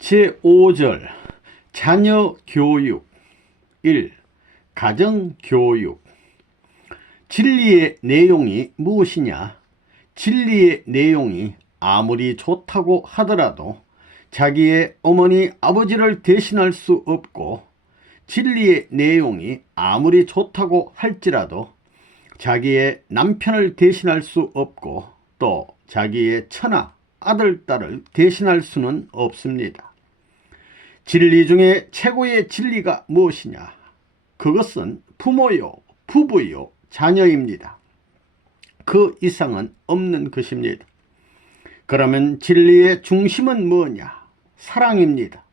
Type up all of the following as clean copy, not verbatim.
제5절 자녀 교육 1. 가정 교육. 진리의 내용이 무엇이냐? 진리의 내용이 아무리 좋다고 하더라도 자기의 어머니 아버지를 대신할 수 없고, 진리의 내용이 아무리 좋다고 할지라도 자기의 남편을 대신할 수 없고, 또 자기의 처나 아들, 딸을 대신할 수는 없습니다. 진리 중에 최고의 진리가 무엇이냐? 그것은 부모요, 부부요, 자녀입니다. 그 이상은 없는 것입니다. 그러면 진리의 중심은 뭐냐? 사랑입니다.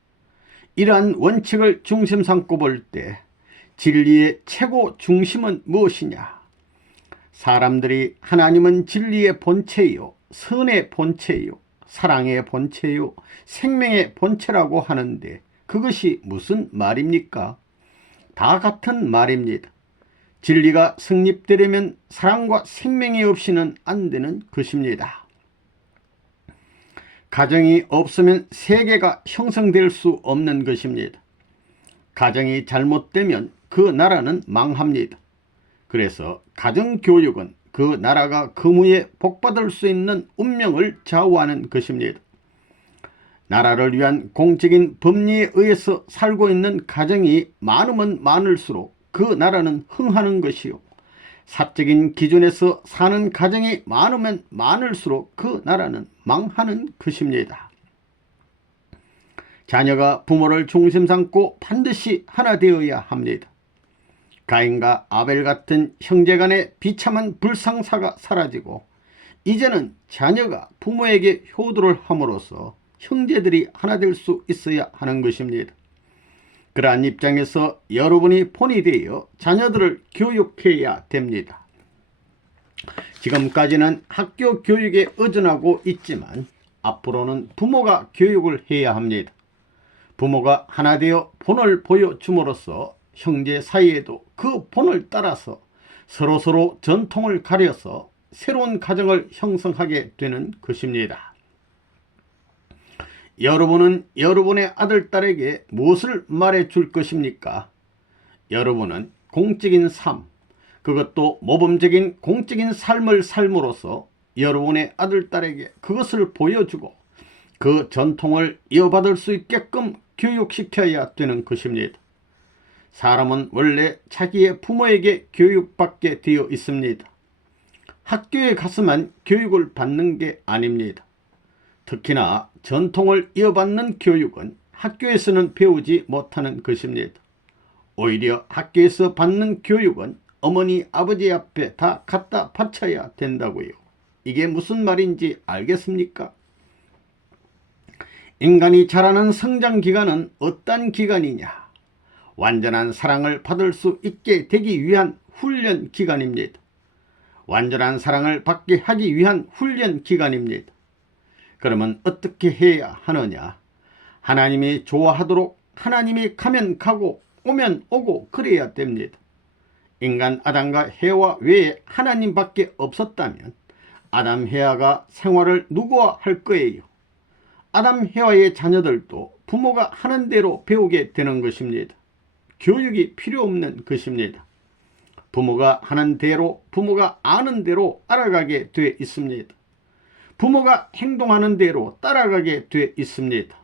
이러한 원칙을 중심 삼고 볼 때 진리의 최고 중심은 무엇이냐? 사람들이 하나님은 진리의 본체요, 선의 본체요, 사랑의 본체요, 생명의 본체라고 하는데 그것이 무슨 말입니까? 다 같은 말입니다. 진리가 성립되려면 사랑과 생명이 없이는 안 되는 것입니다. 가정이 없으면 세계가 형성될 수 없는 것입니다. 가정이 잘못되면 그 나라는 망합니다. 그래서 가정교육은 그 나라가 그무에 복받을 수 있는 운명을 좌우하는 것입니다. 나라를 위한 공적인 법리에 의해서 살고 있는 가정이 많으면 많을수록 그 나라는 흥하는 것이요, 사적인 기준에서 사는 가정이 많으면 많을수록 그 나라는 망하는 것입니다. 자녀가 부모를 중심 삼고 반드시 하나 되어야 합니다. 가인과 아벨 같은 형제간의 비참한 불상사가 사라지고, 이제는 자녀가 부모에게 효도를 함으로써 형제들이 하나 될 수 있어야 하는 것입니다. 그러한 입장에서 여러분이 본이 되어 자녀들을 교육해야 됩니다. 지금까지는 학교 교육에 의존하고 있지만 앞으로는 부모가 교육을 해야 합니다. 부모가 하나 되어 본을 보여줌으로써 형제 사이에도 그 본을 따라서 서로서로 전통을 가려서 새로운 가정을 형성하게 되는 것입니다. 여러분은 여러분의 아들, 딸에게 무엇을 말해줄 것입니까? 여러분은 공적인 삶, 그것도 모범적인 공적인 삶을 삶으로써 여러분의 아들, 딸에게 그것을 보여주고 그 전통을 이어받을 수 있게끔 교육시켜야 되는 것입니다. 사람은 원래 자기의 부모에게 교육받게 되어 있습니다. 학교에 가서만 교육을 받는 게 아닙니다. 특히나 전통을 이어받는 교육은 학교에서는 배우지 못하는 것입니다. 오히려 학교에서 받는 교육은 어머니, 아버지 앞에 다 갖다 바쳐야 된다고요. 이게 무슨 말인지 알겠습니까? 인간이 자라는 성장 기간은 어떤 기간이냐? 완전한 사랑을 받을 수 있게 되기 위한 훈련 기간입니다. 완전한 사랑을 받게 하기 위한 훈련 기간입니다. 그러면 어떻게 해야 하느냐? 하나님이 좋아하도록 하나님이 가면 가고 오면 오고 그래야 됩니다. 인간 아담과 해와 외에 하나님밖에 없었다면 아담, 해와가 생활을 누구와 할 거예요? 아담, 해와의 자녀들도 부모가 하는 대로 배우게 되는 것입니다. 교육이 필요 없는 것입니다. 부모가 하는 대로, 부모가 아는 대로 알아가게 돼 있습니다. 부모가 행동하는 대로 따라가게 돼 있습니다.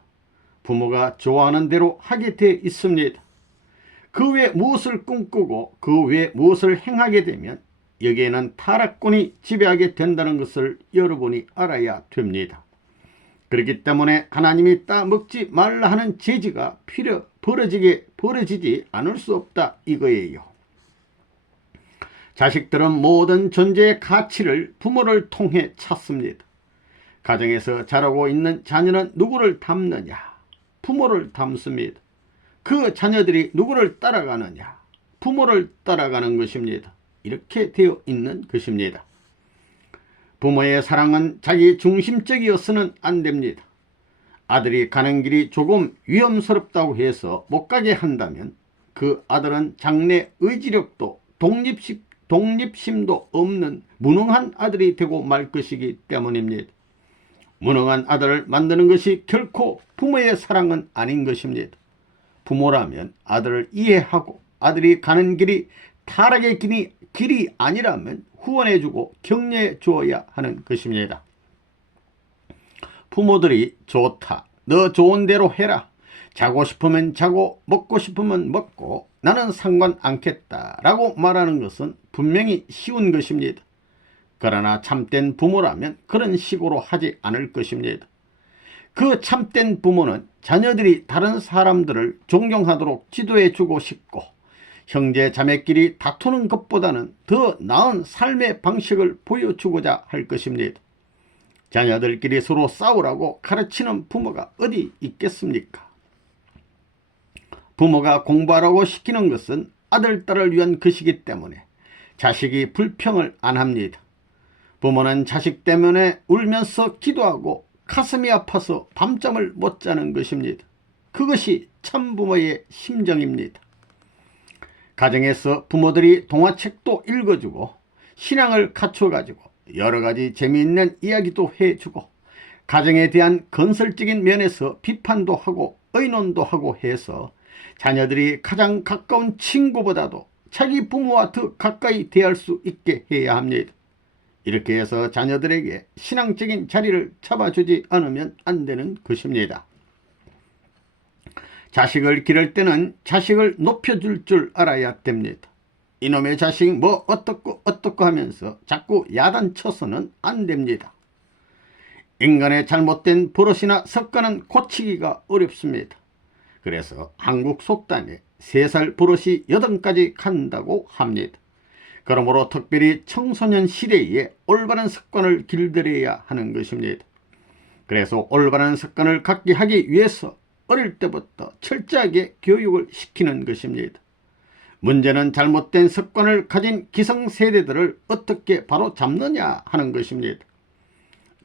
부모가 좋아하는 대로 하게 돼 있습니다. 그 외에 무엇을 꿈꾸고 그 외에 무엇을 행하게 되면 여기에는 타락꾼이 지배하게 된다는 것을 여러분이 알아야 됩니다. 그렇기 때문에 하나님이 따먹지 말라 하는 제지가 벌어지지 않을 수 없다 이거예요. 자식들은 모든 존재의 가치를 부모를 통해 찾습니다. 가정에서 자라고 있는 자녀는 누구를 닮느냐? 부모를 닮습니다. 그 자녀들이 누구를 따라가느냐? 부모를 따라가는 것입니다. 이렇게 되어 있는 것입니다. 부모의 사랑은 자기 중심적이어서는 안 됩니다. 아들이 가는 길이 조금 위험스럽다고 해서 못 가게 한다면 그 아들은 장래 의지력도 독립심도 없는 무능한 아들이 되고 말 것이기 때문입니다. 무능한 아들을 만드는 것이 결코 부모의 사랑은 아닌 것입니다. 부모라면 아들을 이해하고 아들이 가는 길이 타락의 길이 아니라면 후원해주고 격려해 주어야 하는 것입니다. 부모들이 좋다, 너 좋은 대로 해라, 자고 싶으면 자고 먹고 싶으면 먹고 나는 상관 않겠다 라고 말하는 것은 분명히 쉬운 것입니다. 그러나 참된 부모라면 그런 식으로 하지 않을 것입니다. 그 참된 부모는 자녀들이 다른 사람들을 존경하도록 지도해 주고 싶고 형제 자매끼리 다투는 것보다는 더 나은 삶의 방식을 보여주고자 할 것입니다. 자녀들끼리 서로 싸우라고 가르치는 부모가 어디 있겠습니까? 부모가 공부하라고 시키는 것은 아들, 딸을 위한 것이기 때문에 자식이 불평을 안 합니다. 부모는 자식 때문에 울면서 기도하고 가슴이 아파서 밤잠을 못 자는 것입니다. 그것이 참부모의 심정입니다. 가정에서 부모들이 동화책도 읽어주고 신앙을 갖춰가지고 여러가지 재미있는 이야기도 해주고 가정에 대한 건설적인 면에서 비판도 하고 의논도 하고 해서 자녀들이 가장 가까운 친구보다도 자기 부모와 더 가까이 대할 수 있게 해야 합니다. 이렇게 해서 자녀들에게 신앙적인 자리를 잡아주지 않으면 안 되는 것입니다. 자식을 기를 때는 자식을 높여줄 줄 알아야 됩니다. 이놈의 자식 뭐 어떻고 하면서 자꾸 야단쳐서는 안 됩니다. 인간의 잘못된 버릇이나 습관은 고치기가 어렵습니다. 그래서 한국 속담에 3살 버릇이 8까지 간다고 합니다. 그러므로 특별히 청소년 시대에 올바른 습관을 길들여야 하는 것입니다. 그래서 올바른 습관을 갖게 하기 위해서 어릴 때부터 철저하게 교육을 시키는 것입니다. 문제는 잘못된 습관을 가진 기성세대들을 어떻게 바로잡느냐 하는 것입니다.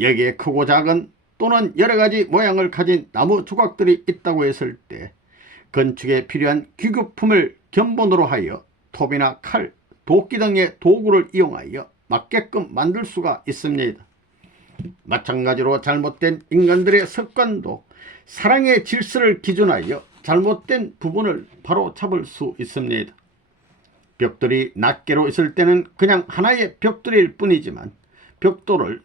여기에 크고 작은 또는 여러가지 모양을 가진 나무 조각들이 있다고 했을 때 건축에 필요한 귀격품을 견본으로 하여 톱이나 칼, 도끼 등의 도구를 이용하여 맞게끔 만들 수가 있습니다. 마찬가지로 잘못된 인간들의 습관도 사랑의 질서를 기준하여 잘못된 부분을 바로 잡을 수 있습니다. 벽돌이 낱개로 있을 때는 그냥 하나의 벽돌일 뿐이지만 벽돌을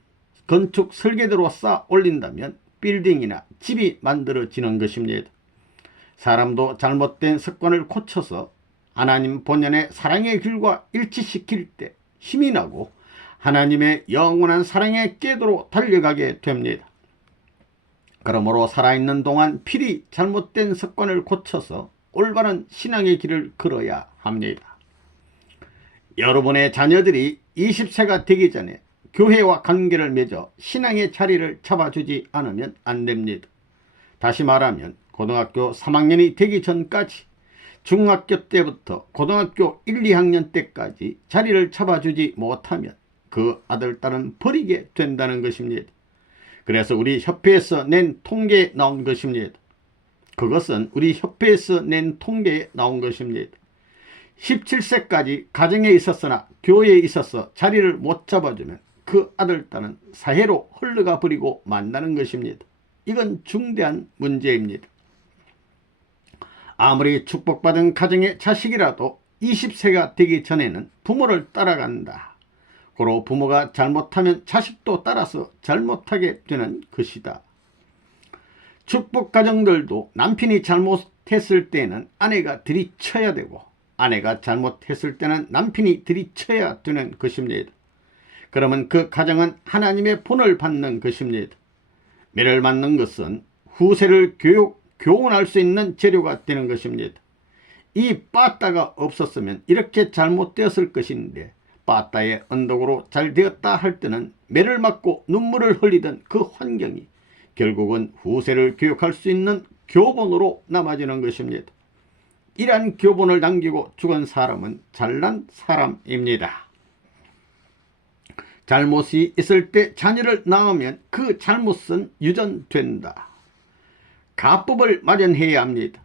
건축 설계대로 쌓아 올린다면 빌딩이나 집이 만들어지는 것입니다. 사람도 잘못된 습관을 고쳐서 하나님 본연의 사랑의 길과 일치시킬 때 힘이 나고 하나님의 영원한 사랑의 궤도로 달려가게 됩니다. 그러므로 살아있는 동안 필히 잘못된 습관을 고쳐서 올바른 신앙의 길을 걸어야 합니다. 여러분의 자녀들이 20세가 되기 전에 교회와 관계를 맺어 신앙의 자리를 잡아주지 않으면 안 됩니다. 다시 말하면 고등학교 3학년이 되기 전까지 중학교 때부터 고등학교 1, 2학년 때까지 자리를 잡아주지 못하면 그 아들, 딸은 버리게 된다는 것입니다. 그래서 우리 협회에서 낸 통계에 나온 것입니다. 그것은 우리 협회에서 낸 통계에 나온 것입니다. 17세까지 가정에 있었으나 교회에 있어서 자리를 못 잡아주면 그 아들, 딸은 사회로 흘러가 버리고 만나는 것입니다. 이건 중대한 문제입니다. 아무리 축복받은 가정의 자식이라도 20세가 되기 전에는 부모를 따라간다. 고로 부모가 잘못하면 자식도 따라서 잘못하게 되는 것이다. 축복 가정들도 남편이 잘못했을 때는 아내가 들이쳐야 되고 아내가 잘못했을 때는 남편이 들이쳐야 되는 것입니다. 그러면 그 가정은 하나님의 본을 받는 것입니다. 매를 맞는 것은 후세를 교훈할 수 있는 재료가 되는 것입니다. 이 빠따가 없었으면 이렇게 잘못되었을 것인데 빠따의 언덕으로 잘 되었다 할 때는 매를 맞고 눈물을 흘리던 그 환경이 결국은 후세를 교육할 수 있는 교본으로 남아지는 것입니다. 이러한 교본을 남기고 죽은 사람은 잘난 사람입니다. 잘못이 있을 때 자녀를 낳으면 그 잘못은 유전된다. 가법을 마련해야 합니다.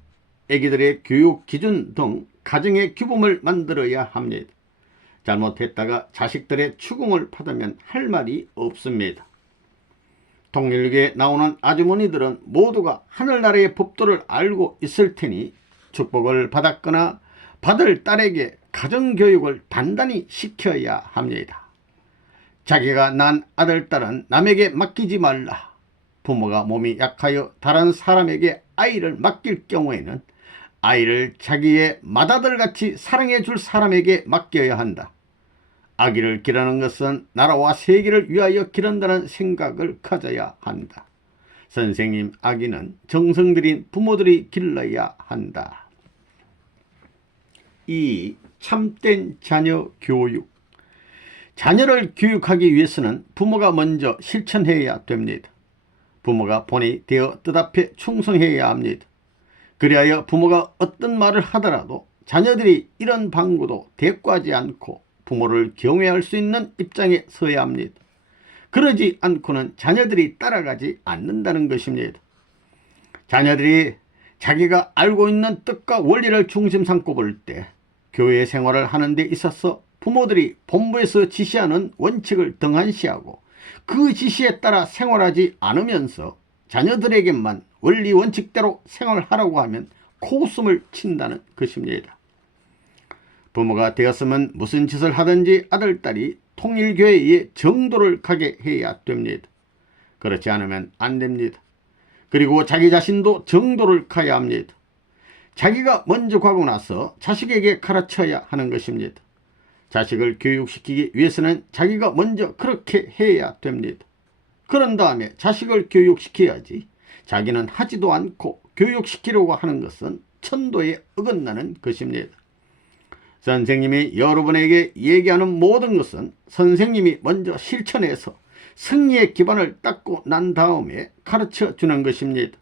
아기들의 교육 기준 등 가정의 규범을 만들어야 합니다. 잘못했다가 자식들의 추궁을 받으면 할 말이 없습니다. 통일교에 나오는 아주머니들은 모두가 하늘나라의 법도를 알고 있을 테니 축복을 받았거나 받을 딸에게 가정교육을 단단히 시켜야 합니다. 자기가 난 아들, 딸은 남에게 맡기지 말라. 부모가 몸이 약하여 다른 사람에게 아이를 맡길 경우에는 아이를 자기의 맏아들같이 사랑해 줄 사람에게 맡겨야 한다. 아기를 기르는 것은 나라와 세계를 위하여 기른다는 생각을 가져야 한다. 선생님, 아기는 정성 들인 부모들이 길러야 한다. 2. 참된 자녀 교육. 자녀를 교육하기 위해서는 부모가 먼저 실천해야 됩니다. 부모가 본이 되어 뜻앞에 충성해야 합니다. 그리하여 부모가 어떤 말을 하더라도 자녀들이 이런 방구도 대꾸하지 않고 부모를 경외할 수 있는 입장에 서야 합니다. 그러지 않고는 자녀들이 따라가지 않는다는 것입니다. 자녀들이 자기가 알고 있는 뜻과 원리를 중심 삼고 볼 때 교회 생활을 하는 데 있어서 부모들이 본부에서 지시하는 원칙을 등한시하고 그 지시에 따라 생활하지 않으면서 자녀들에게만 원리 원칙대로 생활하라고 하면 코웃음을 친다는 것입니다. 부모가 되었으면 무슨 짓을 하든지 아들, 딸이 통일교회에 정도를 가게 해야 됩니다. 그렇지 않으면 안 됩니다. 그리고 자기 자신도 정도를 가야 합니다. 자기가 먼저 가고 나서 자식에게 가르쳐야 하는 것입니다. 자식을 교육시키기 위해서는 자기가 먼저 그렇게 해야 됩니다. 그런 다음에 자식을 교육시켜야지 자기는 하지도 않고 교육시키려고 하는 것은 천도에 어긋나는 것입니다. 선생님이 여러분에게 얘기하는 모든 것은 선생님이 먼저 실천해서 승리의 기반을 닦고 난 다음에 가르쳐 주는 것입니다.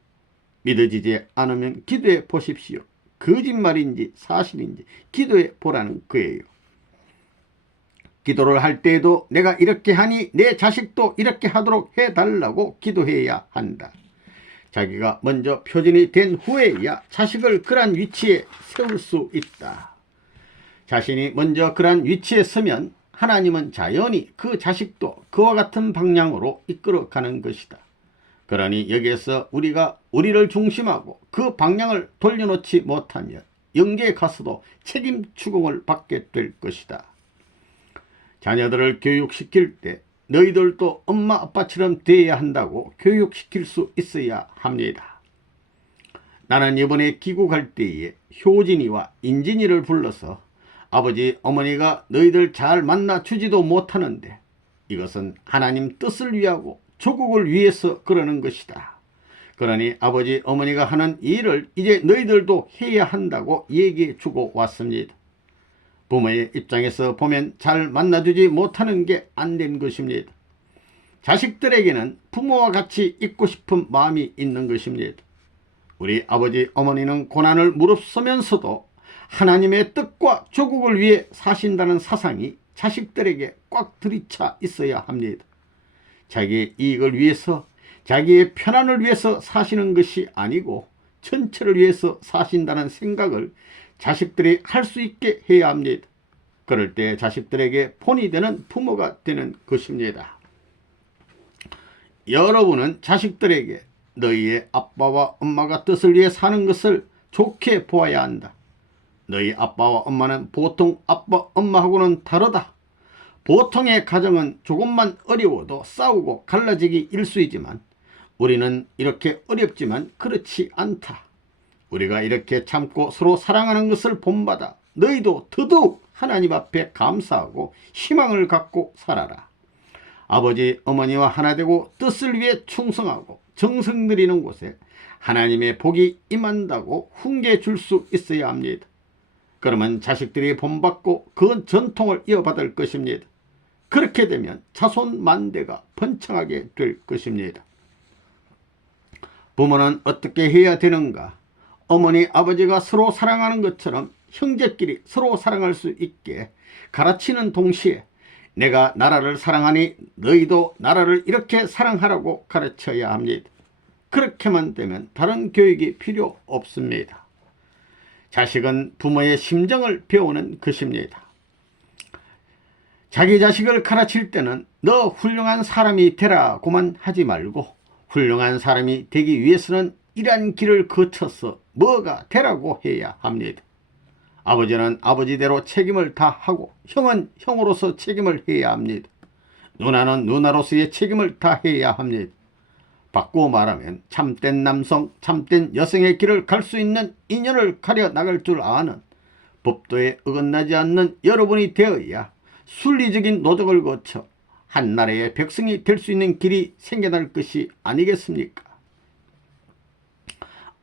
믿어지지 않으면 기도해 보십시오. 거짓말인지 사실인지 기도해 보라는 거예요. 기도를 할 때에도 내가 이렇게 하니 내 자식도 이렇게 하도록 해달라고 기도해야 한다. 자기가 먼저 표준이 된 후에야 자식을 그러한 위치에 세울 수 있다. 자신이 먼저 그러한 위치에 서면 하나님은 자연히 그 자식도 그와 같은 방향으로 이끌어가는 것이다. 그러니 여기에서 우리가 우리를 중심하고 그 방향을 돌려놓지 못하면 영계에 가서도 책임 추궁을 받게 될 것이다. 자녀들을 교육시킬 때 너희들도 엄마 아빠처럼 되어야 한다고 교육시킬 수 있어야 합니다. 나는 이번에 귀국할 때에 효진이와 인진이를 불러서 아버지 어머니가 너희들 잘 만나주지도 못하는데 이것은 하나님 뜻을 위하고 조국을 위해서 그러는 것이다. 그러니 아버지 어머니가 하는 일을 이제 너희들도 해야 한다고 얘기해 주고 왔습니다. 부모의 입장에서 보면 잘 만나주지 못하는 게 안 된 것입니다. 자식들에게는 부모와 같이 있고 싶은 마음이 있는 것입니다. 우리 아버지 어머니는 고난을 무릅쓰면서도 하나님의 뜻과 조국을 위해 사신다는 사상이 자식들에게 꽉 들이차 있어야 합니다. 자기의 이익을 위해서 자기의 편안을 위해서 사시는 것이 아니고 전체를 위해서 사신다는 생각을 자식들이 할 수 있게 해야 합니다. 그럴 때 자식들에게 본이 되는 부모가 되는 것입니다. 여러분은 자식들에게 너희의 아빠와 엄마가 뜻을 위해 사는 것을 좋게 보아야 한다. 너희 아빠와 엄마는 보통 아빠, 엄마하고는 다르다. 보통의 가정은 조금만 어려워도 싸우고 갈라지기 일쑤이지만 우리는 이렇게 어렵지만 그렇지 않다. 우리가 이렇게 참고 서로 사랑하는 것을 본받아 너희도 더더욱 하나님 앞에 감사하고 희망을 갖고 살아라. 아버지 어머니와 하나 되고 뜻을 위해 충성하고 정성 들이는 곳에 하나님의 복이 임한다고 훈계 줄 수 있어야 합니다. 그러면 자식들이 본받고 그 전통을 이어받을 것입니다. 그렇게 되면 자손 만대가 번창하게 될 것입니다. 부모는 어떻게 해야 되는가? 어머니 아버지가 서로 사랑하는 것처럼 형제끼리 서로 사랑할 수 있게 가르치는 동시에 내가 나라를 사랑하니 너희도 나라를 이렇게 사랑하라고 가르쳐야 합니다. 그렇게만 되면 다른 교육이 필요 없습니다. 자식은 부모의 심정을 배우는 것입니다. 자기 자식을 가르칠 때는 너 훌륭한 사람이 되라고만 하지 말고 훌륭한 사람이 되기 위해서는 이러한 길을 거쳐서 뭐가 되라고 해야 합니다. 아버지는 아버지대로 책임을 다하고 형은 형으로서 책임을 해야 합니다. 누나는 누나로서의 책임을 다해야 합니다. 바꾸어 말하면 참된 남성, 참된 여성의 길을 갈 수 있는 인연을 가려 나갈 줄 아는 법도에 어긋나지 않는 여러분이 되어야 순리적인 노력을 거쳐 한 나라의 백성이 될 수 있는 길이 생겨날 것이 아니겠습니까?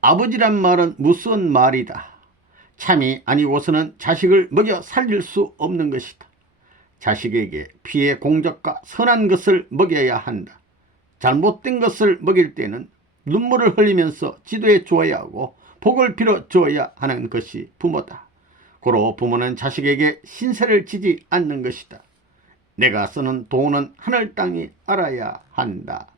아버지란 말은 무서운 말이다. 참이 아니고서는 자식을 먹여 살릴 수 없는 것이다. 자식에게 피의 공적과 선한 것을 먹여야 한다. 잘못된 것을 먹일 때는 눈물을 흘리면서 지도해 주어야 하고 복을 빌어 주어야 하는 것이 부모다. 고로 부모는 자식에게 신세를 지지 않는 것이다. 내가 쓰는 돈은 하늘 땅이 알아야 한다.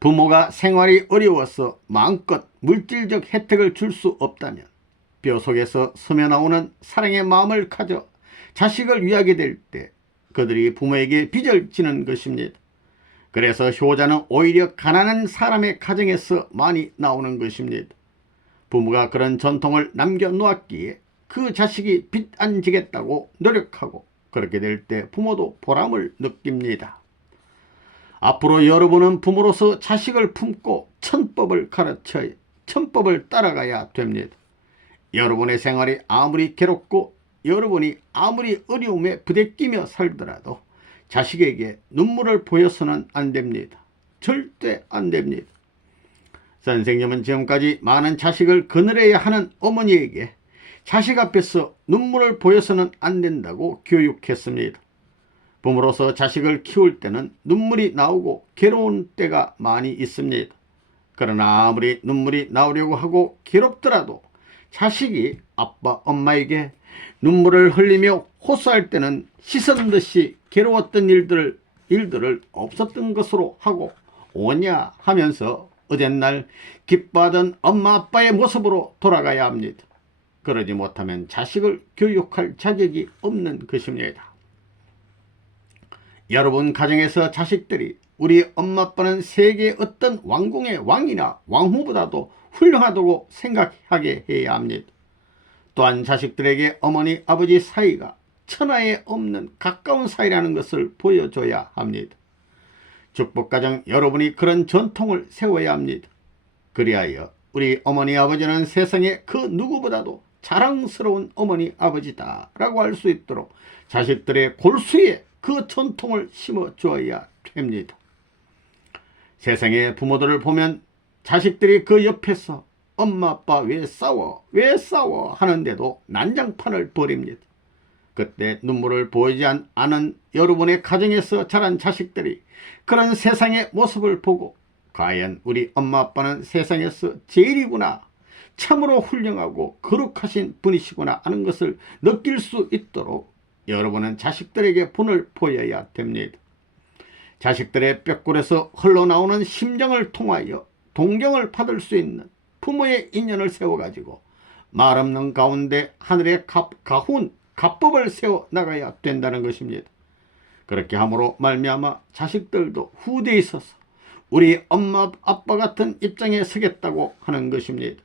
부모가 생활이 어려워서 마음껏 물질적 혜택을 줄 수 없다면 뼈 속에서 스며나오는 사랑의 마음을 가져 자식을 위하게 될 때 그들이 부모에게 빚을 지는 것입니다. 그래서 효자는 오히려 가난한 사람의 가정에서 많이 나오는 것입니다. 부모가 그런 전통을 남겨놓았기에 그 자식이 빚 안 지겠다고 노력하고 그렇게 될 때 부모도 보람을 느낍니다. 앞으로 여러분은 부모로서 자식을 품고 천법을 가르쳐 천법을 따라가야 됩니다. 여러분의 생활이 아무리 괴롭고 여러분이 아무리 어려움에 부대끼며 살더라도 자식에게 눈물을 보여서는 안 됩니다. 절대 안 됩니다. 선생님은 지금까지 많은 자식을 거느려야 하는 어머니에게 자식 앞에서 눈물을 보여서는 안 된다고 교육했습니다. 부모로서 자식을 키울 때는 눈물이 나오고 괴로운 때가 많이 있습니다. 그러나 아무리 눈물이 나오려고 하고 괴롭더라도 자식이 아빠, 엄마에게 눈물을 흘리며 호소할 때는 씻은 괴로웠던 일들을 없었던 것으로 하고 오냐 하면서 어젠날 기뻐하던 엄마 아빠의 모습으로 돌아가야 합니다. 그러지 못하면 자식을 교육할 자격이 없는 것입니다. 여러분 가정에서 자식들이 우리 엄마 아빠는 세계의 어떤 왕궁의 왕이나 왕후보다도 훌륭하다고 생각하게 해야 합니다. 또한 자식들에게 어머니 아버지 사이가 천하에 없는 가까운 사이라는 것을 보여줘야 합니다. 축복가정 여러분이 그런 전통을 세워야 합니다. 그리하여 우리 어머니 아버지는 세상에 그 누구보다도 자랑스러운 어머니 아버지다 라고 할 수 있도록 자식들의 골수에 그 전통을 심어주어야 됩니다. 세상의 부모들을 보면 자식들이 그 옆에서 엄마 아빠 왜 싸워 하는데도 난장판을 벌입니다. 그때 눈물을 보이지 않은 여러분의 가정에서 자란 자식들이 그런 세상의 모습을 보고 과연 우리 엄마 아빠는 세상에서 제일이구나, 참으로 훌륭하고 거룩하신 분이시구나 하는 것을 느낄 수 있도록 여러분은 자식들에게 본을 보여야 됩니다. 자식들의 뼈골에서 흘러나오는 심정을 통하여 동경을 받을 수 있는 부모의 인연을 세워가지고 말 없는 가운데 하늘의 가법을 세워 나가야 된다는 것입니다. 그렇게 함으로 말미암아 자식들도 후대에 있어서 우리 엄마 아빠 같은 입장에 서겠다고 하는 것입니다.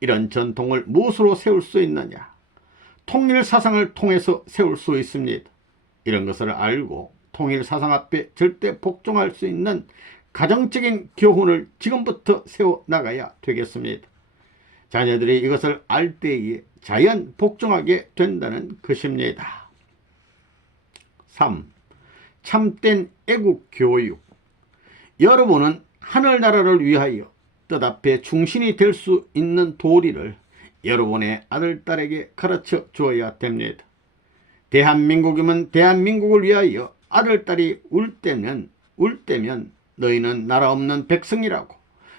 이런 전통을 무엇으로 세울 수 있느냐? 통일사상을 통해서 세울 수 있습니다. 이런 것을 알고 통일사상 앞에 절대 복종할 수 있는 가정적인 교훈을 지금부터 세워나가야 되겠습니다. 자녀들이 이것을 알 때에 자연 복종하게 된다는 것입니다. 3. 참된 애국교육. 여러분은 하늘나라를 위하여 뜻앞에 충신이 될 수 있는 도리를 여러분의 아들, 딸에게 가르쳐 주어야 됩니다. 대한민국이면 대한민국을 위하여 아들, 딸이 울 때면 너희는 나라 없는 백성이라고,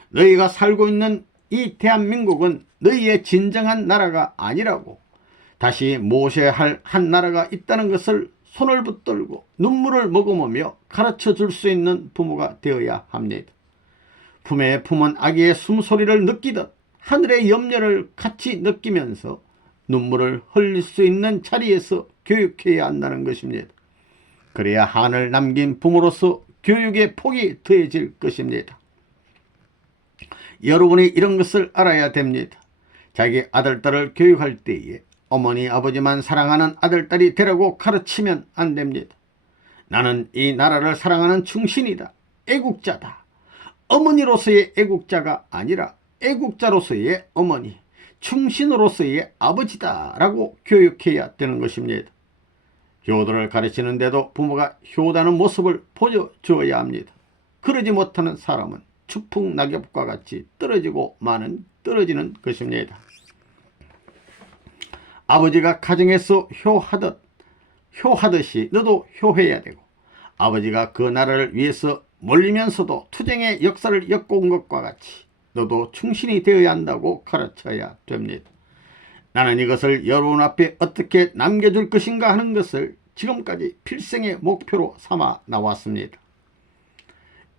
너희가 살고 있는 이 대한민국은 너희의 진정한 나라가 아니라고, 다시 모셔야 할 한 나라가 있다는 것을 손을 붙들고 눈물을 머금으며 가르쳐 줄 수 있는 부모가 되어야 합니다. 품에 품은 아기의 숨소리를 느끼듯 하늘의 염려를 같이 느끼면서 눈물을 흘릴 수 있는 자리에서 교육해야 한다는 것입니다. 그래야 한을 남긴 부모로서 교육의 폭이 더해질 것입니다. 여러분이 이런 것을 알아야 됩니다. 자기 아들딸을 교육할 때에 어머니 아버지만 사랑하는 아들딸이 되라고 가르치면 안 됩니다. 나는 이 나라를 사랑하는 충신이다. 애국자다. 어머니로서의 애국자가 아니라 애국자로서의 어머니, 충신으로서의 아버지다 라고 교육해야 되는 것입니다. 효도를 가르치는데도 부모가 효도하는 모습을 보여주어야 합니다. 그러지 못하는 사람은 추풍낙엽과 같이 떨어지고 마는 떨어지는 것입니다. 아버지가 가정에서 효하듯이 너도 효해야 되고, 아버지가 그 나라를 위해서 몰리면서도 투쟁의 역사를 엮어온 것과 같이 너도 충신이 되어야 한다고 가르쳐야 됩니다. 나는 이것을 여러분 앞에 어떻게 남겨줄 것인가 하는 것을 지금까지 필생의 목표로 삼아 나왔습니다.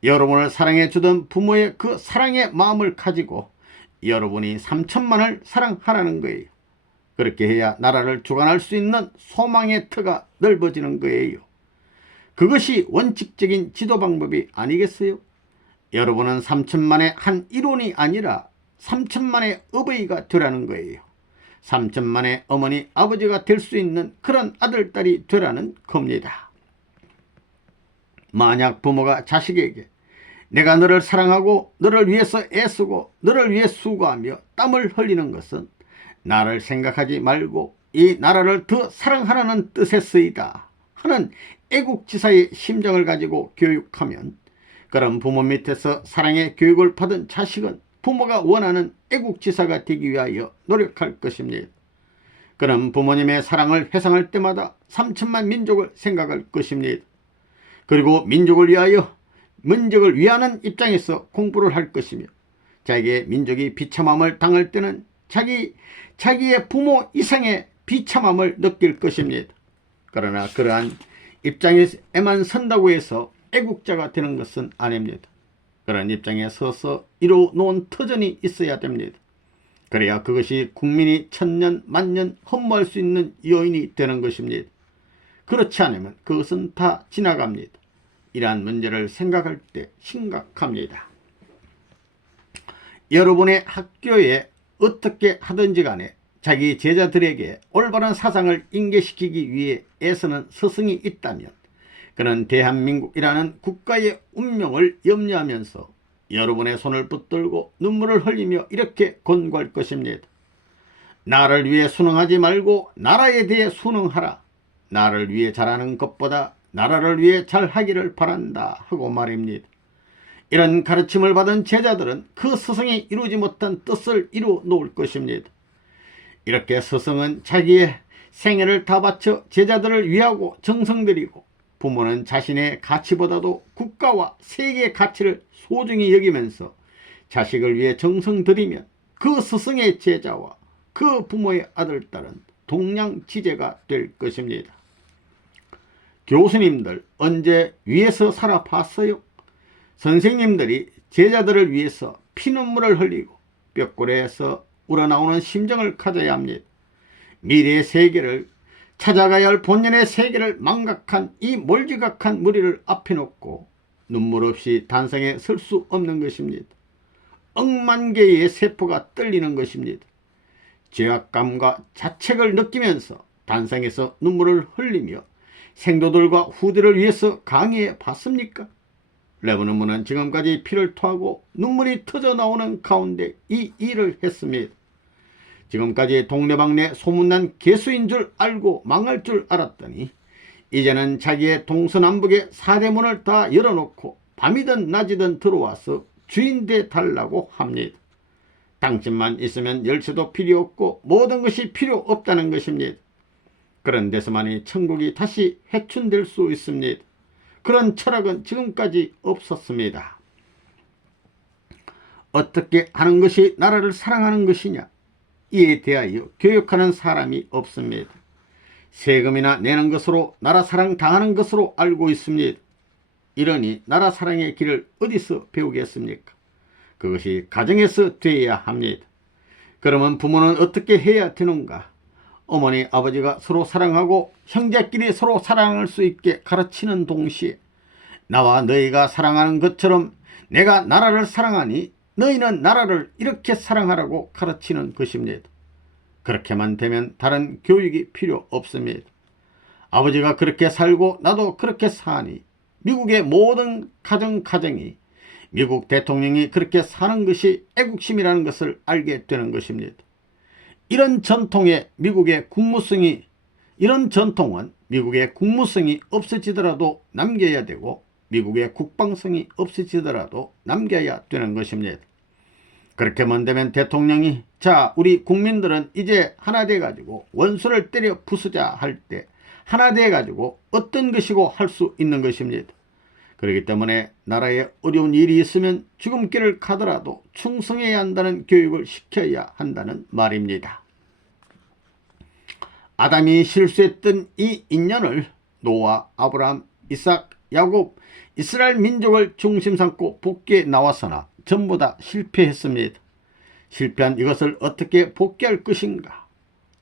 여러분을 사랑해 주던 부모의 그 사랑의 마음을 가지고 여러분이 3천만을 사랑하라는 거예요. 그렇게 해야 나라를 주관할 수 있는 소망의 터가 넓어지는 거예요. 그것이 원칙적인 지도 방법이 아니겠어요? 여러분은 3천만의 한 일원이 아니라 3천만의 어버이가 되라는 거예요. 3천만의 어머니 아버지가 될 수 있는 그런 아들 딸이 되라는 겁니다. 만약 부모가 자식에게 내가 너를 사랑하고 너를 위해서 애쓰고 너를 위해 수고하며 땀을 흘리는 것은 나를 생각하지 말고 이 나라를 더 사랑하라는 뜻에서이다 하는 애국지사의 심정을 가지고 교육하면, 그런 부모 밑에서 사랑의 교육을 받은 자식은 부모가 원하는 애국지사가 되기 위하여 노력할 것입니다. 그는 부모님의 사랑을 회상할 때마다 3천만 민족을 생각할 것입니다. 그리고 민족을 위하는 입장에서 공부를 할 것이며, 자기의 민족이 비참함을 당할 때는 자기의 부모 이상의 비참함을 느낄 것입니다. 그러나 그러한 입장에만 선다고 해서 애국자가 되는 것은 아닙니다. 그런 입장에 서서 이루어놓은 터전이 있어야 됩니다. 그래야 그것이 국민이 천년 만년 헌무할 수 있는 요인이 되는 것입니다. 그렇지 않으면 그것은 다 지나갑니다. 이러한 문제를 생각할 때 심각합니다. 여러분의 학교에 어떻게 하든지 간에 자기 제자들에게 올바른 사상을 인계시키기 위해 애쓰는 스승이 있다면, 그는 대한민국이라는 국가의 운명을 염려하면서 여러분의 손을 붙들고 눈물을 흘리며 이렇게 권고할 것입니다. 나를 위해 순응하지 말고 나라에 대해 순응하라. 나를 위해 잘하는 것보다 나라를 위해 잘하기를 바란다 하고 말입니다. 이런 가르침을 받은 제자들은 그 스승이 이루지 못한 뜻을 이루어 놓을 것입니다. 이렇게 스승은 자기의 생애를 다 바쳐 제자들을 위하고 정성 들이고, 부모는 자신의 가치보다도 국가와 세계의 가치를 소중히 여기면서 자식을 위해 정성 들이면 그 스승의 제자와 그 부모의 아들, 딸은 동량지제가 될 것입니다. 교수님들 언제 위에서 살아봤어요? 선생님들이 제자들을 위해서 피눈물을 흘리고 뼈골에서 우러나오는 심정을 가져야 합니다. 미래의 세계를 찾아가야 할 본연의 세계를 망각한 이 몰지각한 무리를 앞에 놓고 눈물 없이 단상에 설 수 없는 것입니다. 억만 개의 세포가 떨리는 것입니다. 죄악감과 자책을 느끼면서 단상에서 눈물을 흘리며 생도들과 후대를 위해서 강의해 봤습니까? 레브논문은 지금까지 피를 토하고 눈물이 터져 나오는 가운데 이 일을 했습니다. 지금까지 동네방네 소문난 개수인 줄 알고 망할 줄 알았더니 이제는 자기의 동서남북의 사대문을 다 열어놓고 밤이든 낮이든 들어와서 주인 돼 달라고 합니다. 당신만 있으면 열쇠도 필요 없고 모든 것이 필요 없다는 것입니다. 그런 데서만이 천국이 다시 회춘될 수 있습니다. 그런 철학은 지금까지 없었습니다. 어떻게 하는 것이 나라를 사랑하는 것이냐? 이에 대하여 교육하는 사람이 없습니다. 세금이나 내는 것으로 나라 사랑 당하는 것으로 알고 있습니다. 이러니 나라 사랑의 길을 어디서 배우겠습니까? 그것이 가정에서 되어야 합니다. 그러면 부모는 어떻게 해야 되는가? 어머니 아버지가 서로 사랑하고 형제끼리 서로 사랑할 수 있게 가르치는 동시에 나와 너희가 사랑하는 것처럼 내가 나라를 사랑하니 너희는 나라를 이렇게 사랑하라고 가르치는 것입니다. 그렇게만 되면 다른 교육이 필요 없습니다. 아버지가 그렇게 살고 나도 그렇게 사니 미국의 모든 가정이 미국 대통령이 그렇게 사는 것이 애국심이라는 것을 알게 되는 것입니다. 이런 전통은 미국의 국무성이 없어지더라도 남겨야 되고 미국의 국방성이 없어지더라도 남겨야 되는 것입니다. 그렇게만 되면 대통령이 자 우리 국민들은 이제 하나 돼가지고 원수를 때려 부수자 할 때 하나 돼가지고 어떤 것이고 할 수 있는 것입니다. 그렇기 때문에 나라에 어려운 일이 있으면 죽음길을 가더라도 충성해야 한다는 교육을 시켜야 한다는 말입니다. 아담이 실수했던 이 인연을 노아, 아브라함, 이삭, 야곱, 이스라엘 민족을 중심 삼고 복귀에 나왔으나 전부 다 실패했습니다. 실패한 이것을 어떻게 복귀할 것인가?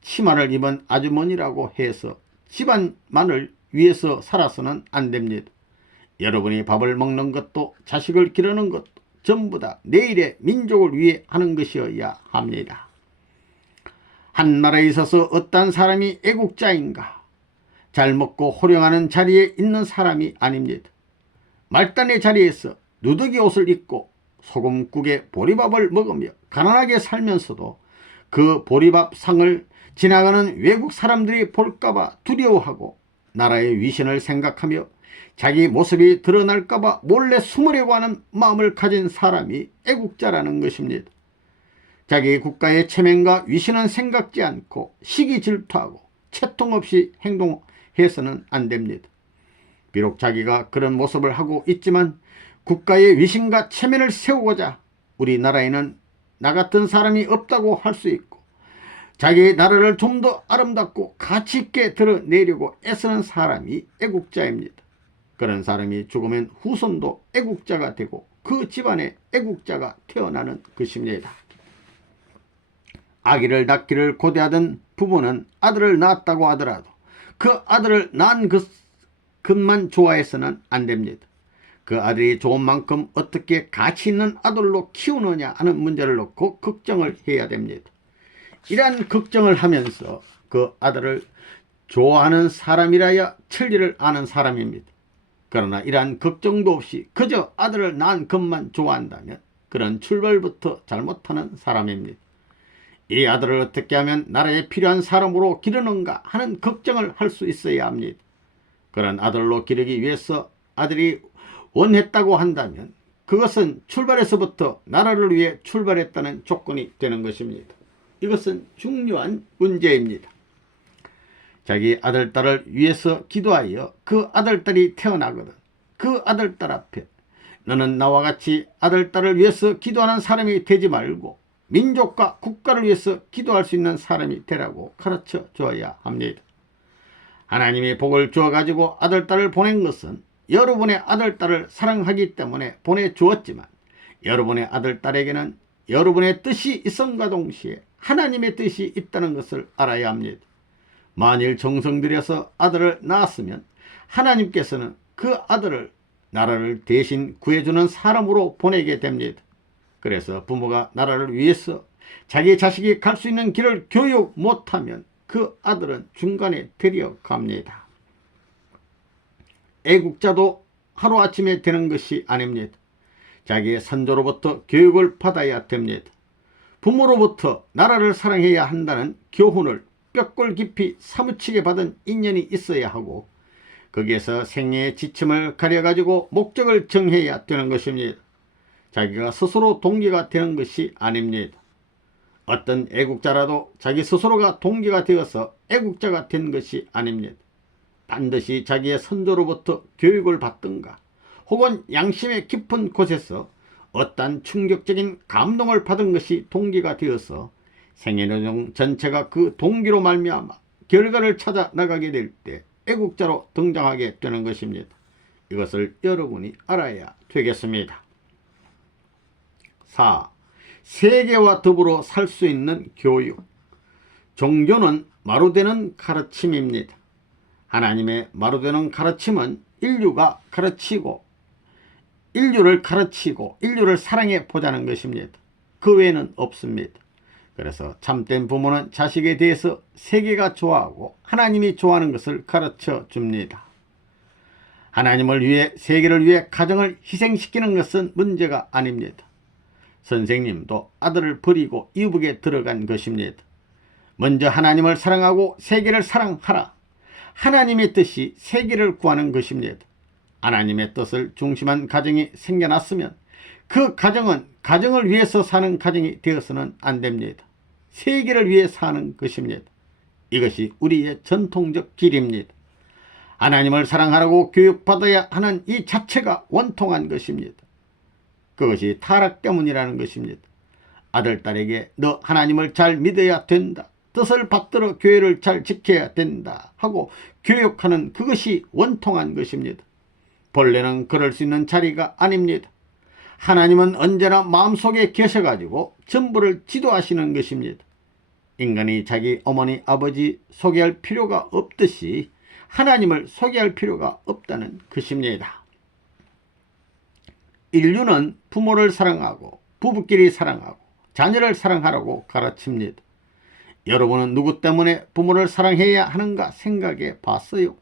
치마를 입은 아주머니라고 해서 집안만을 위해서 살아서는 안 됩니다. 여러분이 밥을 먹는 것도 자식을 기르는 것도 전부 다 내일의 민족을 위해 하는 것이어야 합니다. 한 나라에 있어서 어떤 사람이 애국자인가? 잘 먹고 호령하는 자리에 있는 사람이 아닙니다. 말단의 자리에서 누더기 옷을 입고 소금국에 보리밥을 먹으며 가난하게 살면서도 그 보리밥상을 지나가는 외국 사람들이 볼까봐 두려워하고 나라의 위신을 생각하며 자기 모습이 드러날까봐 몰래 숨으려고 하는 마음을 가진 사람이 애국자라는 것입니다. 자기 국가의 체면과 위신은 생각지 않고 시기 질투하고 채통 없이 행동해서는 안 됩니다. 비록 자기가 그런 모습을 하고 있지만 국가의 위신과 체면을 세우고자 우리나라에는 나 같은 사람이 없다고 할 수 있고 자기의 나라를 좀 더 아름답고 가치 있게 드러내려고 애쓰는 사람이 애국자입니다. 그런 사람이 죽으면 후손도 애국자가 되고 그 집안에 애국자가 태어나는 것입니다. 아기를 낳기를 고대하던 부부는 아들을 낳았다고 하더라도 그 아들을 낳은 것만 좋아해서는 안 됩니다. 그 아들이 좋은 만큼 어떻게 가치 있는 아들로 키우느냐 하는 문제를 놓고 걱정을 해야 됩니다. 이러한 걱정을 하면서 그 아들을 좋아하는 사람이라야 천리를 아는 사람입니다. 그러나 이러한 걱정도 없이 그저 아들을 낳은 것만 좋아한다면 그런 출발부터 잘못하는 사람입니다. 이 아들을 어떻게 하면 나라에 필요한 사람으로 기르는가 하는 걱정을 할 수 있어야 합니다. 그런 아들로 기르기 위해서 아들이 원했다고 한다면 그것은 출발에서부터 나라를 위해 출발했다는 조건이 되는 것입니다. 이것은 중요한 문제입니다. 자기 아들딸을 위해서 기도하여 그 아들딸이 태어나거든 그 아들딸 앞에 너는 나와 같이 아들딸을 위해서 기도하는 사람이 되지 말고 민족과 국가를 위해서 기도할 수 있는 사람이 되라고 가르쳐 줘야 합니다. 하나님이 복을 주어가지고 아들딸을 보낸 것은 여러분의 아들딸을 사랑하기 때문에 보내주었지만 여러분의 아들딸에게는 여러분의 뜻이 있음과 동시에 하나님의 뜻이 있다는 것을 알아야 합니다. 만일 정성 들여서 아들을 낳았으면 하나님께서는 그 아들을 나라를 대신 구해주는 사람으로 보내게 됩니다. 그래서 부모가 나라를 위해서 자기 자식이 갈 수 있는 길을 교육 못하면 그 아들은 중간에 데려갑니다. 애국자도 하루아침에 되는 것이 아닙니다. 자기의 선조로부터 교육을 받아야 됩니다. 부모로부터 나라를 사랑해야 한다는 교훈을 뼈골 깊이 사무치게 받은 인연이 있어야 하고 거기에서 생애의 지침을 가려가지고 목적을 정해야 되는 것입니다. 자기가 스스로 동기가 되는 것이 아닙니다. 어떤 애국자라도 자기 스스로가 동기가 되어서 애국자가 된 것이 아닙니다. 반드시 자기의 선조로부터 교육을 받든가 혹은 양심의 깊은 곳에서 어떠한 충격적인 감동을 받은 것이 동기가 되어서 생애노동 전체가 그 동기로 말미암아 결과를 찾아 나가게 될 때 애국자로 등장하게 되는 것입니다. 이것을 여러분이 알아야 되겠습니다. 4. 세계와 더불어 살 수 있는 교육. 종교는 마루되는 가르침입니다. 하나님의 마루되는 가르침은 인류가 가르치고 인류를 가르치고 인류를 사랑해 보자는 것입니다. 그 외에는 없습니다. 그래서 참된 부모는 자식에 대해서 세계가 좋아하고 하나님이 좋아하는 것을 가르쳐 줍니다. 하나님을 위해, 세계를 위해 가정을 희생시키는 것은 문제가 아닙니다. 선생님도 아들을 버리고 이북에 들어간 것입니다. 먼저 하나님을 사랑하고 세계를 사랑하라. 하나님의 뜻이 세계를 구하는 것입니다. 하나님의 뜻을 중심한 가정이 생겨났으면 그 가정은 가정을 위해서 사는 가정이 되어서는 안 됩니다. 세계를 위해 사는 것입니다. 이것이 우리의 전통적 길입니다. 하나님을 사랑하라고 교육받아야 하는 이 자체가 원통한 것입니다. 그것이 타락 때문이라는 것입니다. 아들, 딸에게 너 하나님을 잘 믿어야 된다. 뜻을 받들어 교회를 잘 지켜야 된다 하고 교육하는 그것이 원통한 것입니다. 본래는 그럴 수 있는 자리가 아닙니다. 하나님은 언제나 마음속에 계셔가지고 전부를 지도하시는 것입니다. 인간이 자기 어머니, 아버지 소개할 필요가 없듯이 하나님을 소개할 필요가 없다는 것입니다. 인류는 부모를 사랑하고 부부끼리 사랑하고 자녀를 사랑하라고 가르칩니다. 여러분은 누구 때문에 부모를 사랑해야 하는가 생각해 봤어요?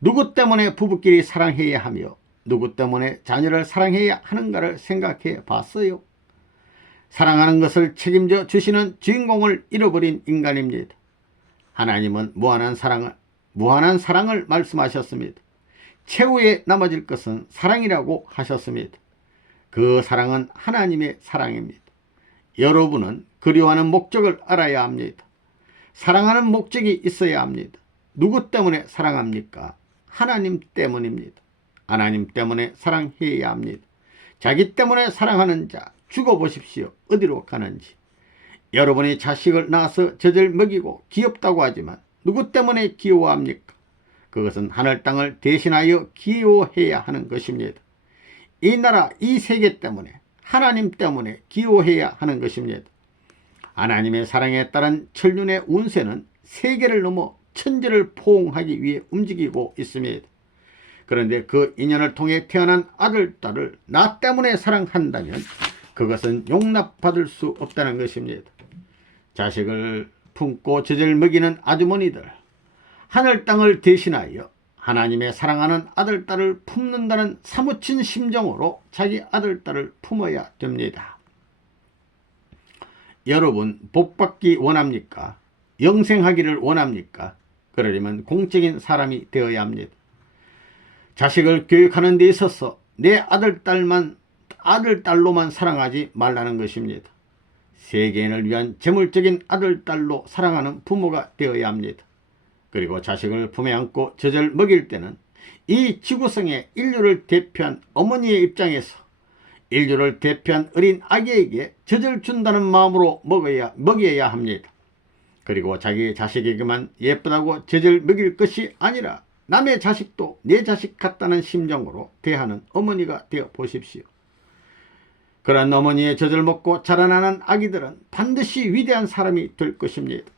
누구 때문에 부부끼리 사랑해야 하며 누구 때문에 자녀를 사랑해야 하는가를 생각해 봤어요? 사랑하는 것을 책임져 주시는 주인공을 잃어버린 인간입니다. 하나님은 무한한 사랑을 말씀하셨습니다. 최후에 남아질 것은 사랑이라고 하셨습니다. 그 사랑은 하나님의 사랑입니다. 여러분은 그리워하는 목적을 알아야 합니다. 사랑하는 목적이 있어야 합니다. 누구 때문에 사랑합니까? 하나님 때문입니다. 하나님 때문에 사랑해야 합니다. 자기 때문에 사랑하는 자 죽어보십시오. 어디로 가는지. 여러분이 자식을 낳아서 젖을 먹이고 귀엽다고 하지만 누구 때문에 귀여워합니까? 그것은 하늘 땅을 대신하여 귀여워해야 하는 것입니다. 이 나라, 이 세계 때문에, 하나님 때문에 귀여워해야 하는 것입니다. 하나님의 사랑에 따른 천륜의 운세는 세계를 넘어 천지를 포옹하기 위해 움직이고 있습니다. 그런데 그 인연을 통해 태어난 아들, 딸을 나 때문에 사랑한다면 그것은 용납받을 수 없다는 것입니다. 자식을 품고 젖을 먹이는 아주머니들, 하늘 땅을 대신하여 하나님의 사랑하는 아들, 딸을 품는다는 사무친 심정으로 자기 아들, 딸을 품어야 됩니다. 여러분, 복받기 원합니까? 영생하기를 원합니까? 그러려면 공적인 사람이 되어야 합니다. 자식을 교육하는 데 있어서 내 아들, 딸로만 사랑하지 말라는 것입니다. 세계인을 위한 재물적인 아들, 딸로 사랑하는 부모가 되어야 합니다. 그리고 자식을 품에 안고 젖을 먹일 때는 이 지구상의 인류를 대표한 어머니의 입장에서 인류를 대표한 어린 아기에게 젖을 준다는 마음으로 먹여야 합니다. 그리고 자기 자식에게만 예쁘다고 젖을 먹일 것이 아니라 남의 자식도 내 자식 같다는 심정으로 대하는 어머니가 되어 보십시오. 그런 어머니의 젖을 먹고 자라나는 아기들은 반드시 위대한 사람이 될 것입니다.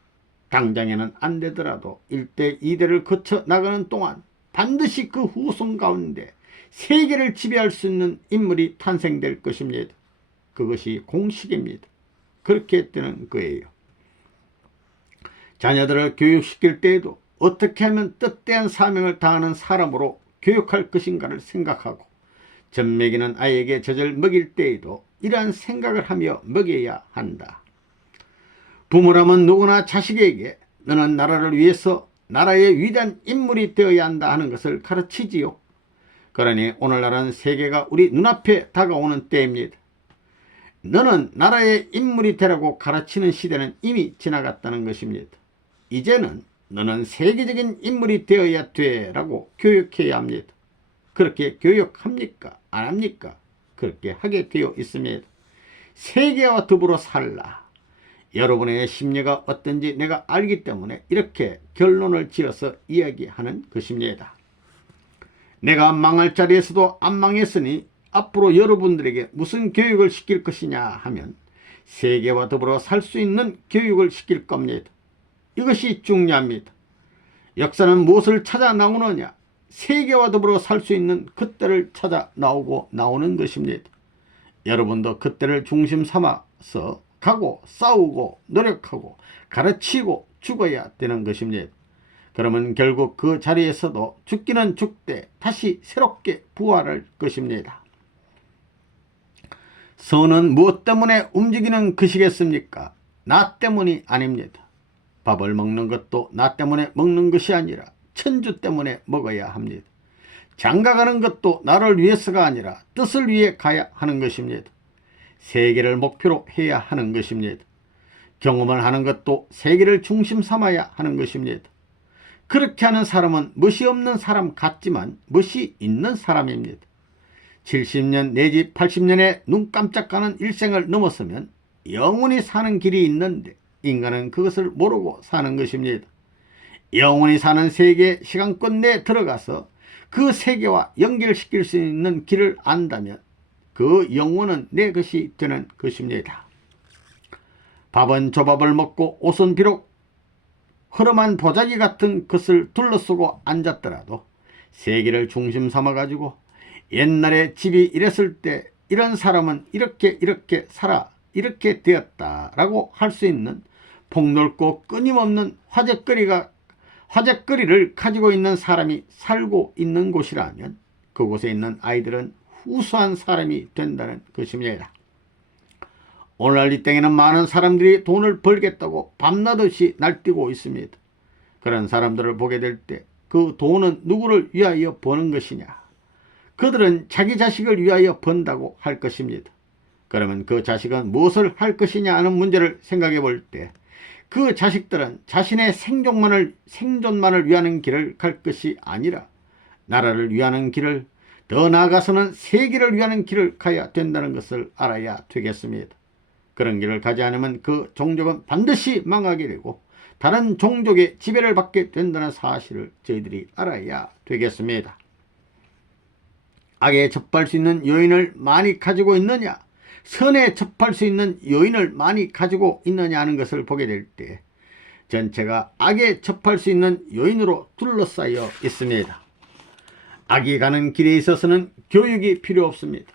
당장에는 안 되더라도 1대 2대를 거쳐 나가는 동안 반드시 그 후손 가운데 세계를 지배할 수 있는 인물이 탄생될 것입니다. 그것이 공식입니다. 그렇게 되는 거예요. 자녀들을 교육시킬 때에도 어떻게 하면 뜻대한 사명을 다하는 사람으로 교육할 것인가를 생각하고 젖 먹이는 아이에게 젖을 먹일 때에도 이러한 생각을 하며 먹여야 한다. 부모라면 누구나 자식에게 너는 나라를 위해서 나라의 위대한 인물이 되어야 한다 하는 것을 가르치지요. 그러니 오늘날은 세계가 우리 눈앞에 다가오는 때입니다. 너는 나라의 인물이 되라고 가르치는 시대는 이미 지나갔다는 것입니다. 이제는 너는 세계적인 인물이 되어야 돼라고 교육해야 합니다. 그렇게 교육합니까? 안 합니까? 그렇게 하게 되어 있습니다. 세계와 더불어 살라. 여러분의 심리가 어떤지 내가 알기 때문에 이렇게 결론을 지어서 이야기하는 것입니다. 내가 망할 자리에서도 안 망했으니 앞으로 여러분들에게 무슨 교육을 시킬 것이냐 하면 세계와 더불어 살 수 있는 교육을 시킬 겁니다. 이것이 중요합니다. 역사는 무엇을 찾아 나오느냐? 세계와 더불어 살 수 있는 그때를 찾아 나오는 것입니다. 여러분도 그때를 중심 삼아서 가고 싸우고 노력하고 가르치고 죽어야 되는 것입니다. 그러면 결국 그 자리에서도 죽기는 죽되 다시 새롭게 부활할 것입니다. 선은 무엇 때문에 움직이는 것이겠습니까? 나 때문이 아닙니다. 밥을 먹는 것도 나 때문에 먹는 것이 아니라 천주 때문에 먹어야 합니다. 장가가는 것도 나를 위해서가 아니라 뜻을 위해 가야 하는 것입니다. 세계를 목표로 해야 하는 것입니다. 경험을 하는 것도 세계를 중심 삼아야 하는 것입니다. 그렇게 하는 사람은 멋이 없는 사람 같지만 멋이 있는 사람입니다. 70년 내지 80년에 눈 깜짝하는 일생을 넘었으면 영원히 사는 길이 있는데 인간은 그것을 모르고 사는 것입니다. 영원히 사는 세계 시간권 내에 들어가서 그 세계와 연결시킬 수 있는 길을 안다면 그 영혼은 내 것이 되는 것입니다. 밥은 조밥을 먹고 옷은 비록 허름한 보자기 같은 것을 둘러쓰고 앉았더라도 세계를 중심 삼아가지고 옛날에 집이 이랬을 때 이런 사람은 이렇게 살아 이렇게 되었다라고 할 수 있는 폭넓고 끊임없는 화제거리를 가지고 있는 사람이 살고 있는 곳이라면 그곳에 있는 아이들은 후수한 사람이 된다는 것입니다. 오늘날 이 땅에는 많은 사람들이 돈을 벌겠다고 밤낮없이 날뛰고 있습니다. 그런 사람들을 보게 될 때 그 돈은 누구를 위하여 버는 것이냐? 그들은 자기 자식을 위하여 번다고 할 것입니다. 그러면 그 자식은 무엇을 할 것이냐 하는 문제를 생각해 볼 때 그 자식들은 자신의 생존만을 위하는 길을 갈 것이 아니라 나라를 위하는 길을, 더 나아가서는 세계를 위하는 길을 가야 된다는 것을 알아야 되겠습니다. 그런 길을 가지 않으면 그 종족은 반드시 망하게 되고 다른 종족의 지배를 받게 된다는 사실을 저희들이 알아야 되겠습니다. 악에 접할 수 있는 요인을 많이 가지고 있느냐, 선에 접할 수 있는 요인을 많이 가지고 있느냐 하는 것을 보게 될 때 전체가 악에 접할 수 있는 요인으로 둘러싸여 있습니다. 악이 가는 길에 있어서는 교육이 필요 없습니다.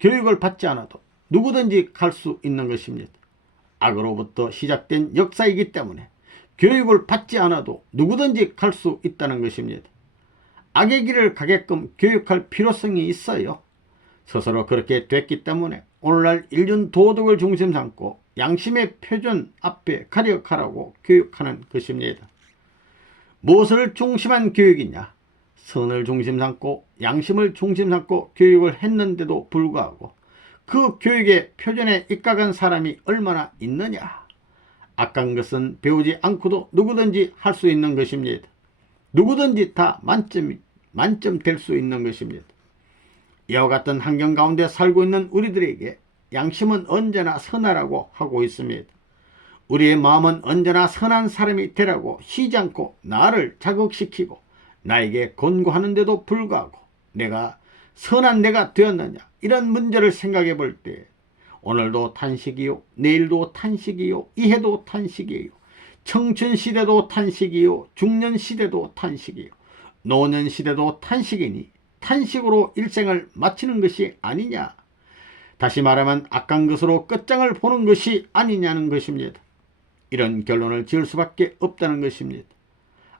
교육을 받지 않아도 누구든지 갈 수 있는 것입니다. 악으로부터 시작된 역사이기 때문에 교육을 받지 않아도 누구든지 갈 수 있다는 것입니다. 악의 길을 가게끔 교육할 필요성이 있어요. 스스로 그렇게 됐기 때문에 오늘날 인륜 도덕을 중심 삼고 양심의 표준 앞에 가려가라고 교육하는 것입니다. 무엇을 중심한 교육이냐? 선을 중심 삼고 양심을 중심 삼고 교육을 했는데도 불구하고 그 교육의 표준에 입각한 사람이 얼마나 있느냐? 악한 것은 배우지 않고도 누구든지 할 수 있는 것입니다. 누구든지 다 만점 될 수 있는 것입니다. 이와 같은 환경 가운데 살고 있는 우리들에게 양심은 언제나 선하라고 하고 있습니다. 우리의 마음은 언제나 선한 사람이 되라고 쉬지 않고 나를 자극시키고 나에게 권고하는데도 불구하고 내가 선한 내가 되었느냐, 이런 문제를 생각해 볼 때 오늘도 탄식이요, 내일도 탄식이요, 이해도 탄식이에요, 청춘시대도 탄식이요, 중년시대도 탄식이요, 노년시대도 탄식이니 탄식으로 일생을 마치는 것이 아니냐? 다시 말하면 악한 것으로 끝장을 보는 것이 아니냐는 것입니다. 이런 결론을 지을 수밖에 없다는 것입니다.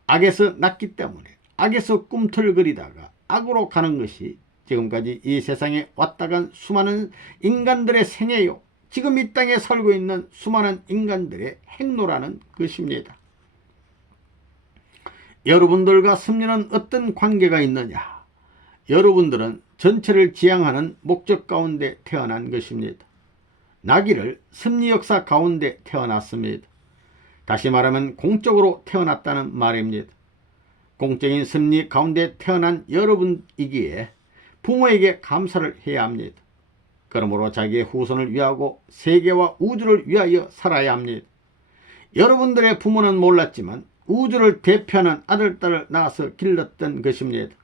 악에서 났기 때문에 악에서 꿈틀거리다가 악으로 가는 것이 지금까지 이 세상에 왔다 간 수많은 인간들의 생애요, 지금 이 땅에 살고 있는 수많은 인간들의 행로라는 것입니다. 여러분들과 섭리는 어떤 관계가 있느냐? 여러분들은 전체를 지향하는 목적 가운데 태어난 것입니다. 나기를 섭리 역사 가운데 태어났습니다. 다시 말하면 공적으로 태어났다는 말입니다. 공적인 섭리 가운데 태어난 여러분이기에 부모에게 감사를 해야 합니다. 그러므로 자기의 후손을 위하고 세계와 우주를 위하여 살아야 합니다. 여러분들의 부모는 몰랐지만 우주를 대표하는 아들, 딸을 낳아서 길렀던 것입니다.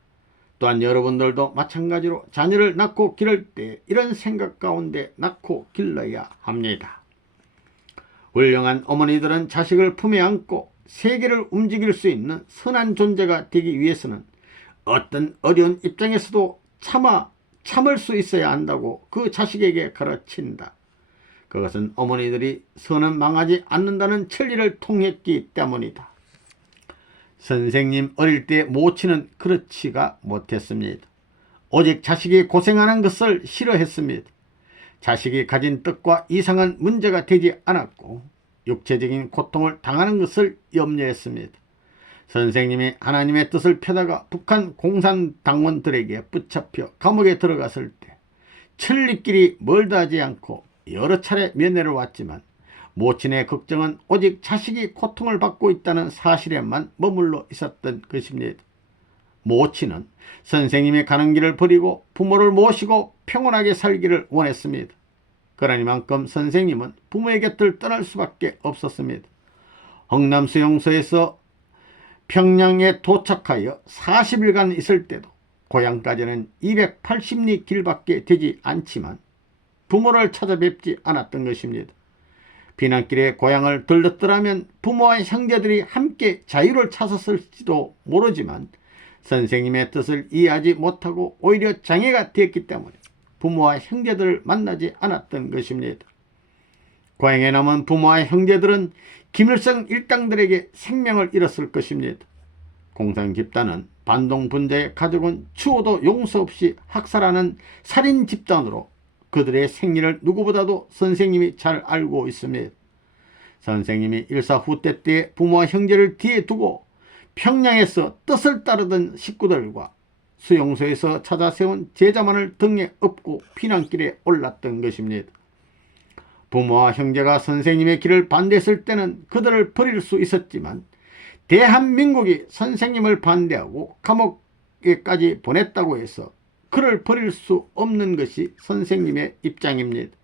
또한 여러분들도 마찬가지로 자녀를 낳고 기를 때 이런 생각 가운데 낳고 길러야 합니다. 훌륭한 어머니들은 자식을 품에 안고 세계를 움직일 수 있는 선한 존재가 되기 위해서는 어떤 어려운 입장에서도 참을 수 있어야 한다고 그 자식에게 가르친다. 그것은 어머니들이 선은 망하지 않는다는 진리를 통했기 때문이다. 선생님 어릴 때 모친은 그렇지가 못했습니다. 오직 자식이 고생하는 것을 싫어했습니다. 자식이 가진 뜻과 이상한 문제가 되지 않았고 육체적인 고통을 당하는 것을 염려했습니다. 선생님이 하나님의 뜻을 펴다가 북한 공산당원들에게 붙잡혀 감옥에 들어갔을 때 천리길이 멀다 하지 않고 여러 차례 면회를 왔지만 모친의 걱정은 오직 자식이 고통을 받고 있다는 사실에만 머물러 있었던 것입니다. 모친은 선생님의 가는 길을 버리고 부모를 모시고 평온하게 살기를 원했습니다. 그러니만큼 선생님은 부모의 곁을 떠날 수밖에 없었습니다. 흥남수용소에서 평양에 도착하여 40일간 있을 때도 고향까지는 280리 길밖에 되지 않지만 부모를 찾아뵙지 않았던 것입니다. 비난길에 고향을 들렀더라면 부모와 형제들이 함께 자유를 찾았을지도 모르지만 선생님의 뜻을 이해하지 못하고 오히려 장애가 되었기 때문에 부모와 형제들을 만나지 않았던 것입니다. 고향에 남은 부모와 형제들은 김일성 일당들에게 생명을 잃었을 것입니다. 공산집단은 반동 분자의 가족은 추호도 용서 없이 학살하는 살인 집단으로 그들의 생리를 누구보다도 선생님이 잘 알고 있습니다. 선생님이 일사후퇴 때 부모와 형제를 뒤에 두고 평양에서 뜻을 따르던 식구들과 수용소에서 찾아 세운 제자만을 등에 업고 피난길에 올랐던 것입니다. 부모와 형제가 선생님의 길을 반대했을 때는 그들을 버릴 수 있었지만 대한민국이 선생님을 반대하고 감옥에까지 보냈다고 해서 그를 버릴 수 없는 것이 선생님의 입장입니다.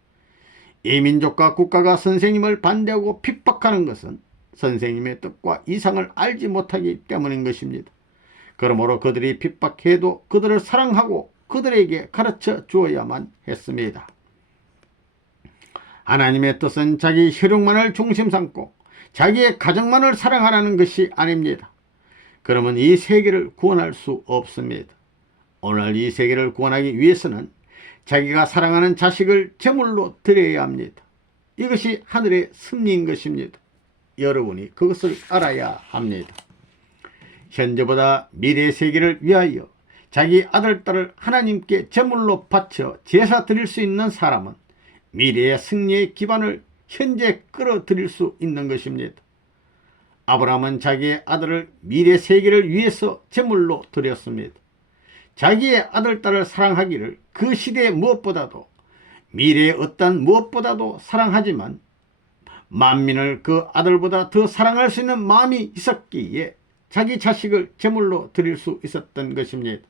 이 민족과 국가가 선생님을 반대하고 핍박하는 것은 선생님의 뜻과 이상을 알지 못하기 때문인 것입니다. 그러므로 그들이 핍박해도 그들을 사랑하고 그들에게 가르쳐 주어야만 했습니다. 하나님의 뜻은 자기 혈육만을 중심 삼고 자기의 가정만을 사랑하라는 것이 아닙니다. 그러면 이 세계를 구원할 수 없습니다. 오늘 이 세계를 구원하기 위해서는 자기가 사랑하는 자식을 제물로 드려야 합니다. 이것이 하늘의 섭리인 것입니다. 여러분이 그것을 알아야 합니다. 현재보다 미래의 세계를 위하여 자기 아들, 딸을 하나님께 제물로 바쳐 제사 드릴 수 있는 사람은 미래의 승리의 기반을 현재 끌어들일 수 있는 것입니다. 아브라함은 자기의 아들을 미래 세계를 위해서 제물로 드렸습니다. 자기의 아들, 딸을 사랑하기를 그 시대의 무엇보다도 미래의 어떤 무엇보다도 사랑하지만 만민을 그 아들보다 더 사랑할 수 있는 마음이 있었기에 자기 자식을 제물로 드릴 수 있었던 것입니다.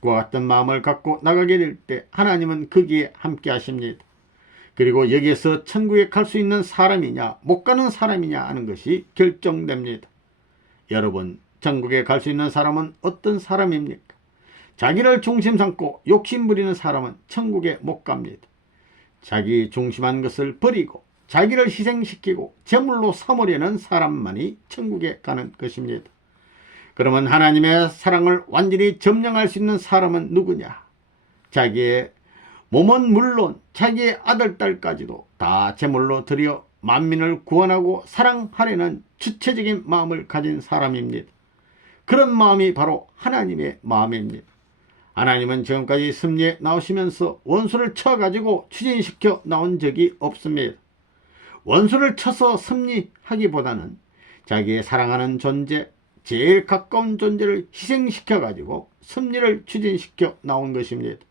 그와 같은 마음을 갖고 나가게 될 때 하나님은 거기에 함께 하십니다. 그리고 여기에서 천국에 갈 수 있는 사람이냐 못 가는 사람이냐 하는 것이 결정됩니다. 여러분, 천국에 갈 수 있는 사람은 어떤 사람입니까? 자기를 중심 삼고 욕심 부리는 사람은 천국에 못 갑니다. 자기 중심한 것을 버리고 자기를 희생시키고 제물로 삼으려는 사람만이 천국에 가는 것입니다. 그러면 하나님의 사랑을 완전히 점령할 수 있는 사람은 누구냐? 자기의 몸은 물론 자기의 아들, 딸까지도 다 제물로 드려 만민을 구원하고 사랑하려는 주체적인 마음을 가진 사람입니다. 그런 마음이 바로 하나님의 마음입니다. 하나님은 지금까지 섭리에 나오시면서 원수를 쳐가지고 추진시켜 나온 적이 없습니다. 원수를 쳐서 섭리하기보다는 자기의 사랑하는 존재, 제일 가까운 존재를 희생시켜가지고 섭리를 추진시켜 나온 것입니다.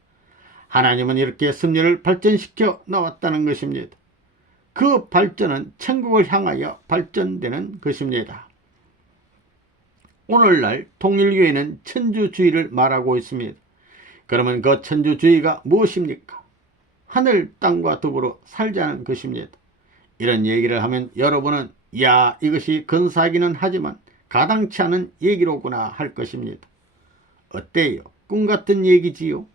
하나님은 이렇게 섭리를 발전시켜 나왔다는 것입니다. 그 발전은 천국을 향하여 발전되는 것입니다. 오늘날 통일교회는 천주주의를 말하고 있습니다. 그러면 그 천주주의가 무엇입니까? 하늘 땅과 더불어 살자는 것입니다. 이런 얘기를 하면 여러분은 야, 이것이 근사하기는 하지만 가당치 않은 얘기로구나 할 것입니다. 어때요? 꿈같은 얘기지요?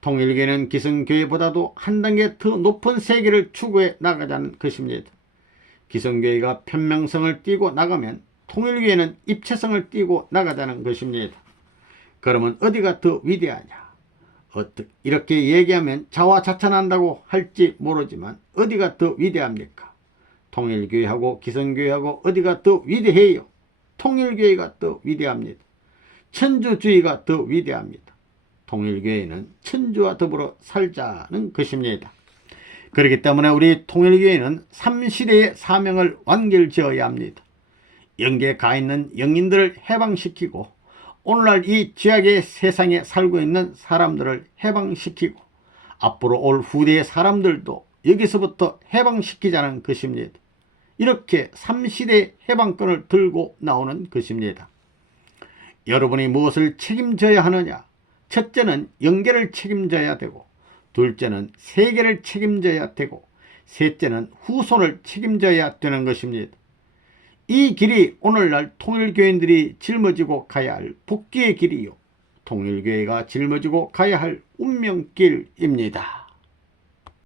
통일교회는 기성교회보다도 한 단계 더 높은 세계를 추구해 나가자는 것입니다. 기성교회가 편명성을 띠고 나가면 통일교회는 입체성을 띠고 나가자는 것입니다. 그러면 어디가 더 위대하냐? 이렇게 얘기하면 자화자찬한다고 할지 모르지만 어디가 더 위대합니까? 통일교회하고 기성교회하고 어디가 더 위대해요? 통일교회가 더 위대합니다. 천주주의가 더 위대합니다. 통일교회는 천주와 더불어 살자는 것입니다. 그렇기 때문에 우리 통일교회는 3시대의 사명을 완결지어야 합니다. 영계에 가 있는 영인들을 해방시키고 오늘날 이 죄악의 세상에 살고 있는 사람들을 해방시키고 앞으로 올 후대의 사람들도 여기서부터 해방시키자는 것입니다. 이렇게 3시대 해방권을 들고 나오는 것입니다. 여러분이 무엇을 책임져야 하느냐? 첫째는 영계를 책임져야 되고, 둘째는 세계를 책임져야 되고, 셋째는 후손을 책임져야 되는 것입니다. 이 길이 오늘날 통일교인들이 짊어지고 가야 할 복귀의 길이요, 통일교회가 짊어지고 가야 할 운명길입니다.